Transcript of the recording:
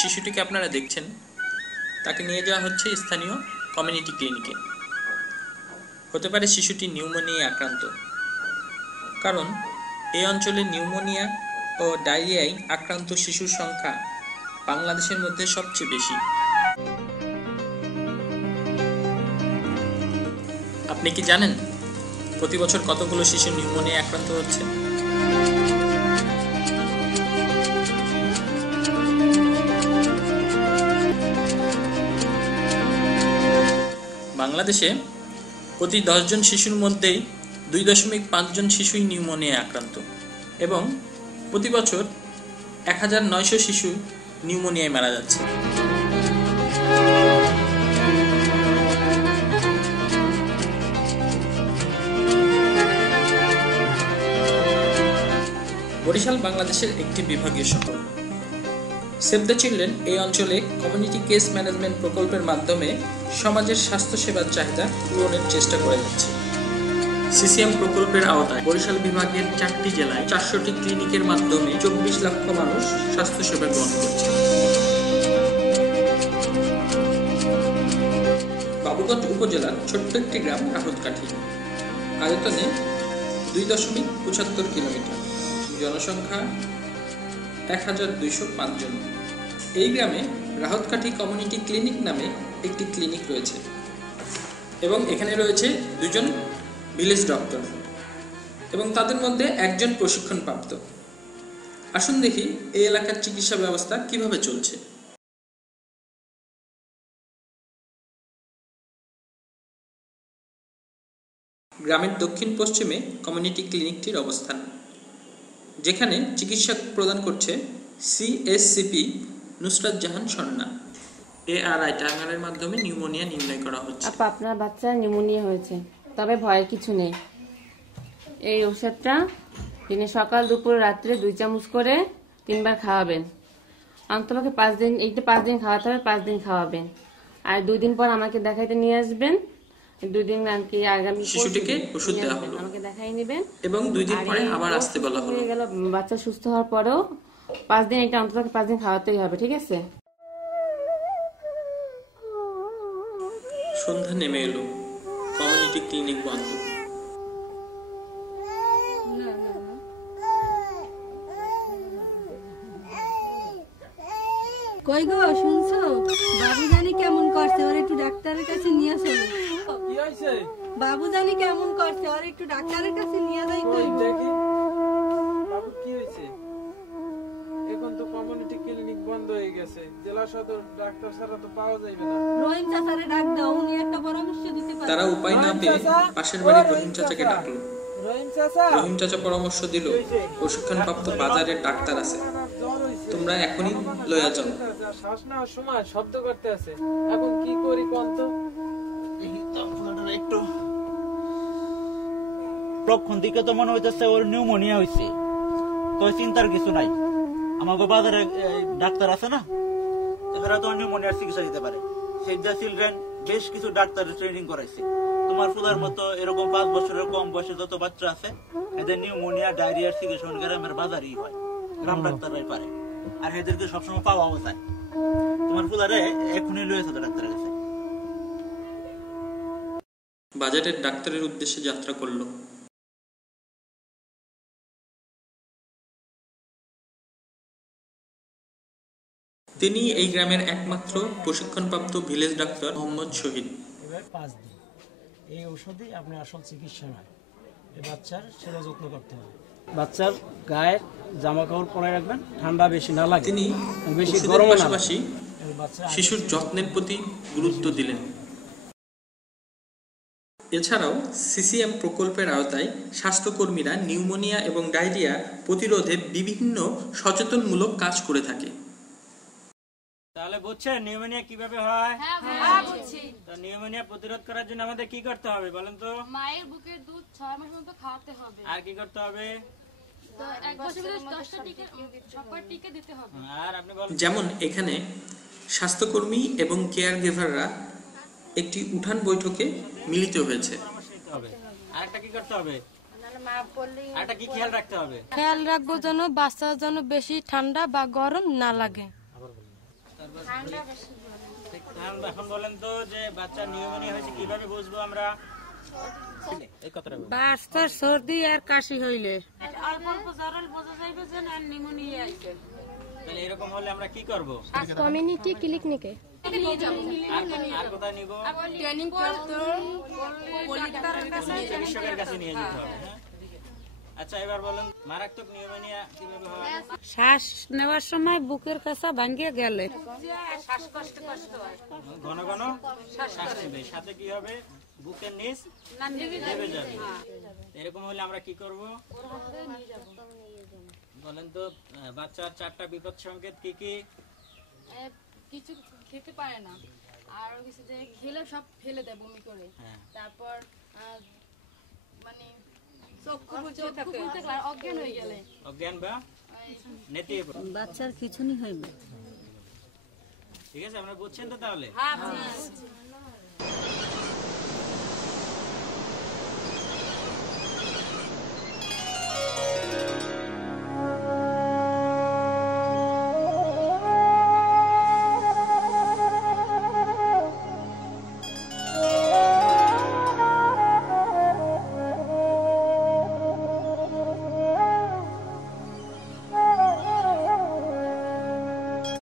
শিশুটিকে আপনারা দেখছেন তাকে নিয়ে যাওয়া হচ্ছে স্থানীয় কমিউনিটি ক্লিনিকে। হতে পারে শিশুটি নিউমোনিয়ায় আক্রান্ত, কারণ এই অঞ্চলে নিউমোনিয়া ও ডায়রিয়ায় আক্রান্ত শিশুর সংখ্যা বাংলাদেশের মধ্যে সবচেয়ে বেশি। আপনি কি জানেন প্রতি বছর কতগুলো শিশু নিউমোনিয়ায় আক্রান্ত হচ্ছে? বাংলাদেশে প্রতি 10 জন শিশুর মধ্যেই 2.5 জন শিশুই নিউমোনিয়ায় আক্রান্ত এবং প্রতি বছর 1900 শিশু নিউমোনিয়ায় মারা যাচ্ছে। বরিশাল বাংলাদেশের একটি বিভাগীয় শহর। সেভ দ্য চিলড্রেন এই অঞ্চলে কমিউনিটি কেস ম্যানেজমেন্ট প্রকল্পের মাধ্যমে সমাজের স্বাস্থ্য সেবার চাহিদা পূরণের চেষ্টা করে যাচ্ছে। সিসিএম প্রকল্পের আওতায় বরিশাল বিভাগের 4টি জেলায় 400টি ক্লিনিকের মাধ্যমে 24 লক্ষ মানুষ স্বাস্থ্য সেবা গ্রহণ করছে। বাবুগঞ্জ উপজেলার ছোট্ট একটি গ্রাম রাহতকাঠি, আয়তনে 2.75 কিলোমিটার, জনসংখ্যা 1205 জন। এই গ্রামে রাহতকাঠি কমিউনিটি ক্লিনিক নামে একটি ক্লিনিক রয়েছে এবং এখানে রয়েছে 2 জন ভিলেজ ডক্টর এবং তাদের মধ্যে একজন প্রশিক্ষণপ্রাপ্ত। আসুন দেখি এই এলাকার চিকিৎসা ব্যবস্থা কিভাবে চলছে। গ্রামের দক্ষিণ পশ্চিমে কমিউনিটি ক্লিনিকটির অবস্থান, যেখানে চিকিৎসা প্রদান করছে সিএসসিপি নুসরাত জাহান স্বর্ণা। এআরআই টাঙ্গালের মাধ্যমে নিউমোনিয়া নির্ণয় করা হচ্ছে। আপনার বাচ্চা নিউমোনিয়া হয়েছে, তবে ভয়ের কিছু নেই। এই ওষুধটা দিনে সকাল দুপুর রাত্রে 2 চামচ করে 3 বার খাওয়াবেন। অন্ততপক্ষে 5 দিন, এইটা 5 দিন খাওয়াতে হবে, 5 দিন খাওয়াবেন। আর 2 দিন পর আমাকে দেখাইতে নিয়ে আসবেন। 2 দিন নাকি আগামী শিশুটিকে ওষুধ দেওয়া হলো, আমাকে দেখাই নেবেন এবং 2 দিন পরে আবার আসতে বলা হলো। হয়ে গেল, বাচ্চা সুস্থ হওয়ার পরেও 5 দিন, এটা অন্তত 5 দিন খাওয়াতেই হবে, ঠিক আছে? সন্ধ্যা নেমে এলো, কমিউনিটি ক্লিনিক বন্ধ। কই গো, শুনছো? বাবু জানি কেমন করছে, ওর একটু ডাক্তারের কাছে নিয়ে চলো। কি হইছে? বাবু জানি কেমন করছে, ওর একটু ডাক্তারের কাছে নিয়ে যাই। কই দেখি বাবু কি হইছে? এখন তো কমিউনিটি ক্লিনিক বন্ধ হয়ে গেছে, জেলা সদর ডাক্তার ছাড়া তো পাওয়া যাবে না। রহিম চাচারে ডাক দাও, উনি একটা পরামর্শ দিতে পারেন। তারা উপায় না পেয়ে পাশের বাড়ির রহিম চাচাকে ডাকলো। রহিম চাচা পরামর্শ দিল, প্রশিক্ষণপ্রাপ্ত বাজারের ডাক্তার আছে, তোমরা এখনই লইয়া যাও। শ্বাস নেওয়ার সময় শব্দ করতে আছে, এখন কি করি কোন তো? একটু লক্ষণ দিকে তো মনে হইতেছে ওর নিউমোনিয়া হয়েছে, তো চিন্তার কিছু নাই। আমাকে বাজারে ডাক্তার আছে না, এরা তো নিউমোনিয়ার চিকিৎসা দিতে পারে। সেভ দ্য চিলড্রেন বেশ কিছু ডাক্তারের ট্রেনিং করাইছে। তোমার ফুলার মতো এরকম 5 বছরের কম বয়সে যত বাচ্চা আছে, এদের নিউমোনিয়া ডায়রিয়ার চিকিৎসা গ্রামের বাজারেই হয়, গ্রাম ডাক্তাররাই পারে, আর এদেরকে সবসময় পাওয়াও যায়। তোমার ফুলারে এখনই লয়েছে ডাক্তারের কাছে। বাজারের ডাক্তারের উদ্দেশ্যে যাত্রা করলো। তিনি এই গ্রামের একমাত্র প্রশিক্ষণপ্রাপ্ত ভিলেজ ডাক্তার মোহাম্মদ শহীদ। এবার 5 দিন এই ওষুধই আপনার আসল চিকিৎসা নয়, এই বাচ্চার সেবা যত্ন করতে হবে। বাচ্চার গায়ে জামা কাপড় পরে রাখবেন, ঠান্ডা বেশি না লাগে। তিনি বেশি গরমের পাশাপাশি শিশুর যত্নের প্রতি গুরুত্ব দিলেন। এছাড়াও সিসিএম প্রকল্পের আওতায় স্বাস্থ্যকর্মীরা নিউমোনিয়া এবং ডায়রিয়া প্রতিরোধে বিভিন্ন সচেতনমূলক কাজ করে থাকে। তাহলে বুঝছেন নিউমোনিয়া কিভাবে হয়? হ্যাঁ বুঝছি। তো নিউমোনিয়া প্রতিরোধ করার জন্য আমাদের কি করতে হবে বলেন তো? মায়ের বুকের দুধ 6 মাস পর্যন্ত খাওয়াতে হবে। আর কি করতে হবে? তো 1 বছরের 10টা টিকা, সবার টিকা দিতে হবে। আর আপনি বলেন। যেমন এখানে স্বাস্থ্যকর্মী এবং কেয়ার গিভাররা একটি উঠান বৈঠকে মিলিত হয়েছে। আরেকটা কি করতে হবে? আরেকটা কি খেয়াল রাখতে হবে? খেয়াল রাখবো যেন বাচ্চার যেন বেশি ঠান্ডা বা গরম না লাগে। এখন বলেন তো যে বাচ্চার নিউমোনিয়া হয়েছে কিভাবে বুঝবো আমরা? এই কথাটা বলুন। বাচ্চার সর্দি আর কাশি হইলে তাহলে এরকম হলে আমরা কি করব? কমিউনিটি ক্লিনিকে আর কোথায় নিব? চিকিৎসকের কাছে নিয়ে যেতে হবে। হ্যাঁ, আচ্ছা এবার বলেন মারাত্মক নিউমোনিয়া কিভাবে হয়? শ্বাস নেওয়ার সময় বুকের কাছা ভাঙ্গিয়ে গেলে ঘন ঘন শ্বাস নেবে, সাথে কি হবে? বুকের নিচ নেবে যাবে। এরকম হলে আমরা কি করব বলেন তো? বাচ্চার 4টা বিপদ সংকেত কি কি? কিছু খেতে পারে না, আর কিছু যে খেলে সব ফেলে দেয় বমি করে। হ্যাঁ, তারপর মানে চক্ষু খুলতে গেলে অজ্ঞান হয়ে গেলে অজ্ঞান বা নেতিয়ে পড়ে। বাচ্চার খিচুনি হইবে। ঠিক আছে, আপনারা বুঝছেন তো তাহলে?